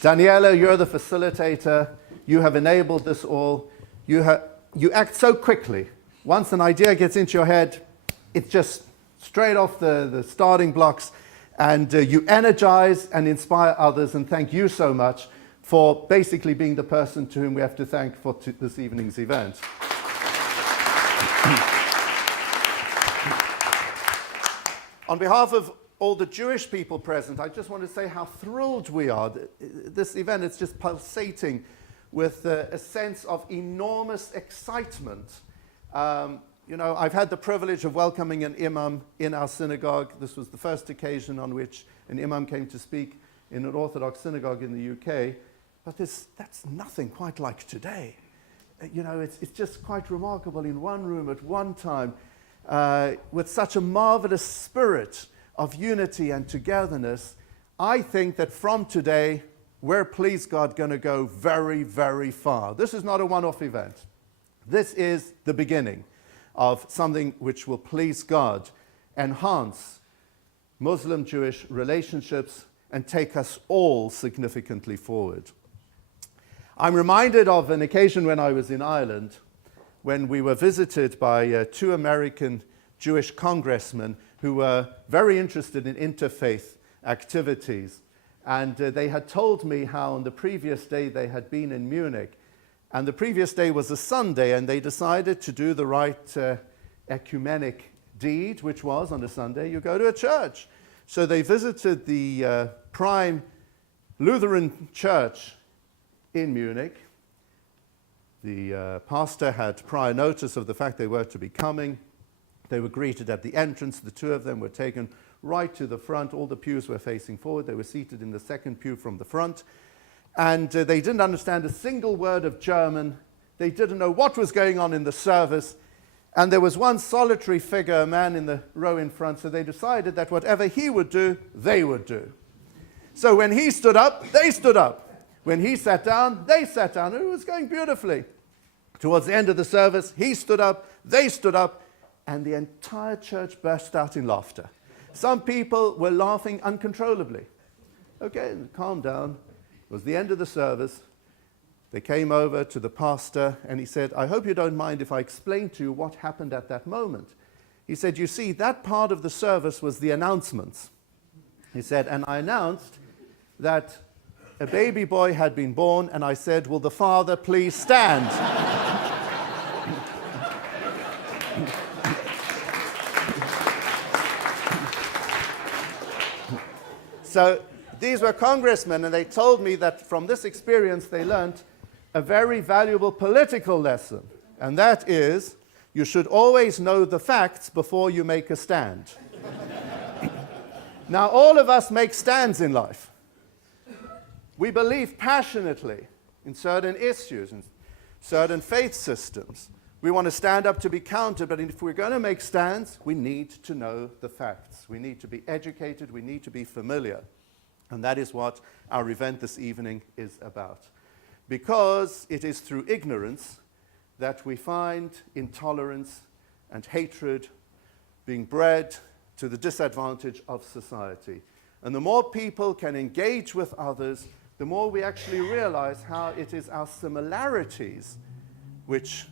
Daniela, you're the facilitator. You have enabled this all. You act so quickly. Once an idea gets into your head, it's just straight off the starting blocks, and you energize and inspire others, and thank you so much for basically being the person to whom we have to thank for this evening's event. On behalf of all the Jewish people present, I just want to say how thrilled we are. This event is just pulsating with a sense of enormous excitement. You know, I've had the privilege of welcoming an imam in our synagogue. This was the first occasion on which an imam came to speak in an Orthodox synagogue in the UK. But that's nothing quite like today. You know, it's just quite remarkable in one room at one time, with such a marvelous spirit of unity and togetherness. I think that from today, we're, please God, going to go very, very far. This is not a one-off event. This is the beginning of something which will, please God, enhance Muslim-Jewish relationships and take us all significantly forward. I'm reminded of an occasion when I was in Ireland, when we were visited by two American Jewish congressmen who were very interested in interfaith activities. And they had told me how on the previous day they had been in Munich. And the previous day was a Sunday, and they decided to do the right ecumenic deed, which was on a Sunday, you go to a church. So they visited the prime Lutheran church in Munich. The pastor had prior notice of the fact they were to be coming. They were greeted at the entrance. The two of them were taken right to the front. All the pews were facing forward. They were seated in the second pew from the front. And they didn't understand a single word of German. They didn't know what was going on in the service. And there was one solitary figure, a man in the row in front, so they decided that whatever he would do, they would do. So when he stood up, they stood up. When he sat down, they sat down. And it was going beautifully. Towards the end of the service, he stood up, they stood up, and the entire church burst out in laughter. Some people were laughing uncontrollably. Okay, calm down. It was the end of the service. They came over to the pastor, and he said, I hope you don't mind if I explain to you what happened at that moment. He said, you see, that part of the service was the announcements. He said, and I announced that a baby boy had been born, and I said, will the father please stand? So these were congressmen, and they told me that from this experience they learned a very valuable political lesson, and that is, you should always know the facts before you make a stand. Now, all of us make stands in life. We believe passionately in certain issues, in certain faith systems. We want to stand up to be counted, but if we're going to make stands, we need to know the facts. We need to be educated, we need to be familiar. And that is what our event this evening is about. Because it is through ignorance that we find intolerance and hatred being bred to the disadvantage of society. And the more people can engage with others, the more we actually realize how it is our similarities which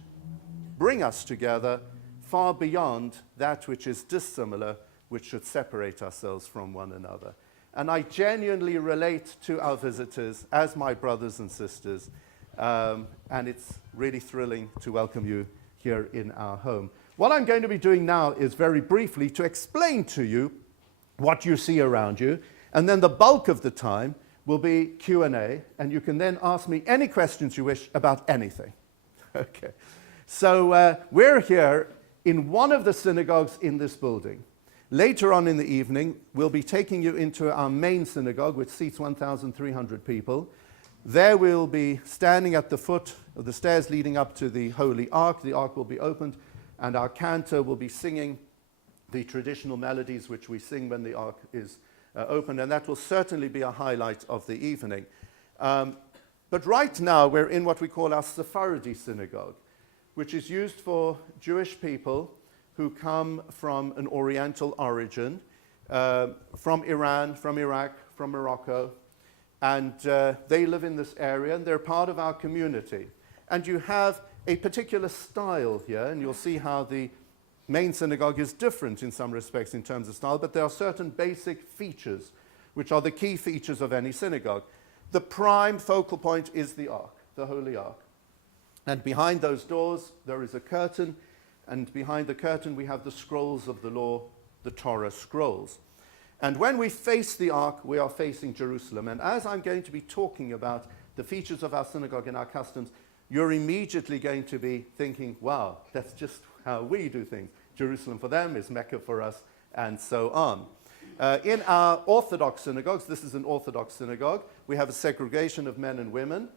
bring us together far beyond that which is dissimilar, which should separate ourselves from one another. And I genuinely relate to our visitors as my brothers and sisters, and it's really thrilling to welcome you here in our home. What I'm going to be doing now is very briefly to explain to you what you see around you, and then the bulk of the time will be Q&A, and you can then ask me any questions you wish about anything. Okay. So we're here in one of the synagogues in this building. Later on in the evening, we'll be taking you into our main synagogue, which seats 1,300 people. There we'll be standing at the foot of the stairs leading up to the Holy Ark. The Ark will be opened, and our cantor will be singing the traditional melodies which we sing when the Ark is opened, and that will certainly be a highlight of the evening. But right now, we're in what we call our Sephardi synagogue, which is used for Jewish people who come from an Oriental origin, from Iran, from Iraq, from Morocco, and they live in this area, and they're part of our community. And you have a particular style here, and you'll see how the main synagogue is different in some respects in terms of style, but there are certain basic features, which are the key features of any synagogue. The prime focal point is the Ark, the Holy Ark. And behind those doors, there is a curtain, and behind the curtain we have the scrolls of the law, the Torah scrolls. And when we face the Ark, we are facing Jerusalem. And as I'm going to be talking about the features of our synagogue and our customs, you're immediately going to be thinking, wow, that's just how we do things. Jerusalem for them is Mecca for us, and so on. In our Orthodox synagogues, this is an Orthodox synagogue, we have a segregation of men and women,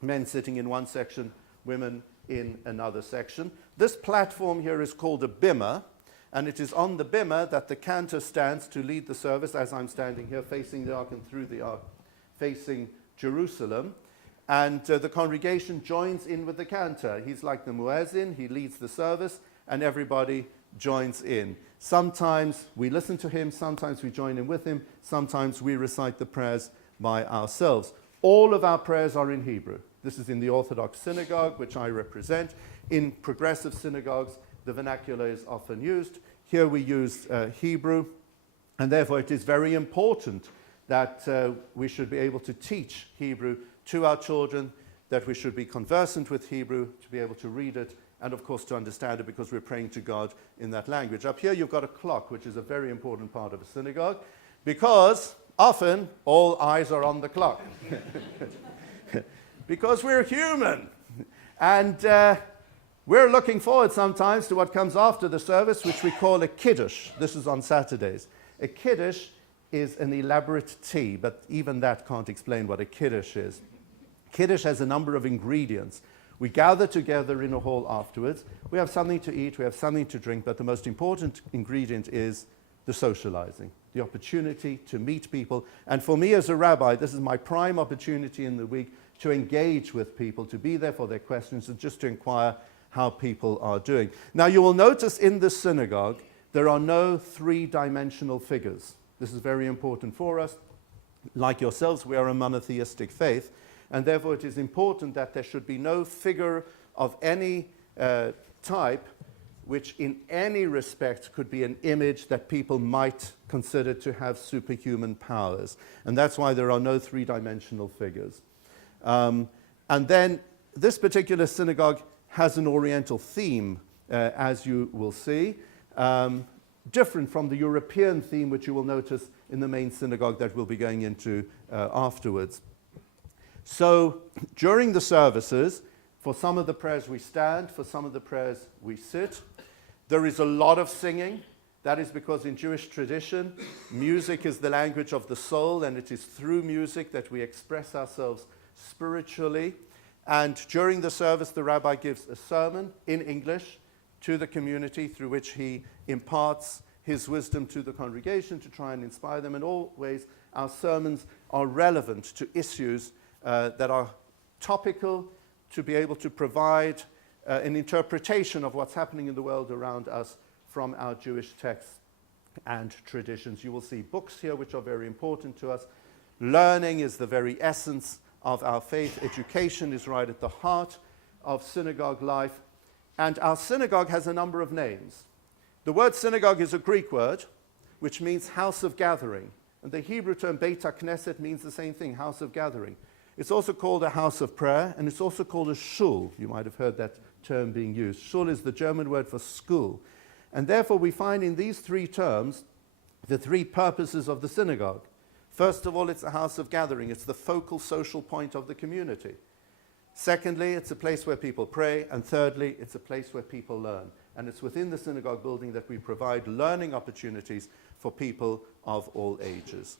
men sitting in one section, women in another section. This platform here is called a bimah, and it is on the bimah that the cantor stands to lead the service, as I'm standing here facing the Ark and through the Ark, facing Jerusalem. And the congregation joins in with the cantor. He's like the muezzin, he leads the service, and everybody joins in. Sometimes we listen to him, sometimes we join in with him, sometimes we recite the prayers by ourselves. All of our prayers are in Hebrew. This is in the Orthodox synagogue, which I represent. In progressive synagogues, the vernacular is often used. Here we use Hebrew, and therefore it is very important that we should be able to teach Hebrew to our children, that we should be conversant with Hebrew, to be able to read it, and of course to understand it, because we're praying to God in that language. Up here you've got a clock, which is a very important part of a synagogue, because often all eyes are on the clock. Because we're human. And we're looking forward sometimes to what comes after the service, which we call a kiddush. This is on Saturdays. A kiddush is an elaborate tea, but even that can't explain what a kiddush is. Kiddush has a number of ingredients. We gather together in a hall afterwards. We have something to eat, we have something to drink, but the most important ingredient is the socializing, the opportunity to meet people. And for me as a rabbi, this is my prime opportunity in the week to engage with people, to be there for their questions, and just to inquire how people are doing. Now you will notice in this synagogue, there are no three-dimensional figures. This is very important for us. Like yourselves, we are a monotheistic faith, and therefore it is important that there should be no figure of any type which in any respect could be an image that people might consider to have superhuman powers. And that's why there are no three-dimensional figures. And then this particular synagogue has an Oriental theme, as you will see, different from the European theme, which you will notice in the main synagogue that we'll be going into afterwards. So during the services, for some of the prayers we stand, for some of the prayers we sit. There is a lot of singing. That is because in Jewish tradition, music is the language of the soul, and it is through music that we express ourselves spiritually. And during the service, the rabbi gives a sermon in English to the community, through which he imparts his wisdom to the congregation to try and inspire them. And always our sermons are relevant to issues that are topical, to be able to provide an interpretation of what's happening in the world around us from our Jewish texts and traditions. You will see books here which are very important to us. Learning is the very essence of our faith. Education is right at the heart of synagogue life. And our synagogue has a number of names. The word synagogue is a Greek word, which means house of gathering. And the Hebrew term Beit HaKnesset means the same thing, house of gathering. It's also called a house of prayer, and it's also called a shul. You might have heard that term being used. Shul is the German word for school. And therefore we find in these three terms the three purposes of the synagogue. First of all, it's a house of gathering. It's the focal social point of the community. Secondly, it's a place where people pray. And thirdly, it's a place where people learn. And it's within the synagogue building that we provide learning opportunities for people of all ages.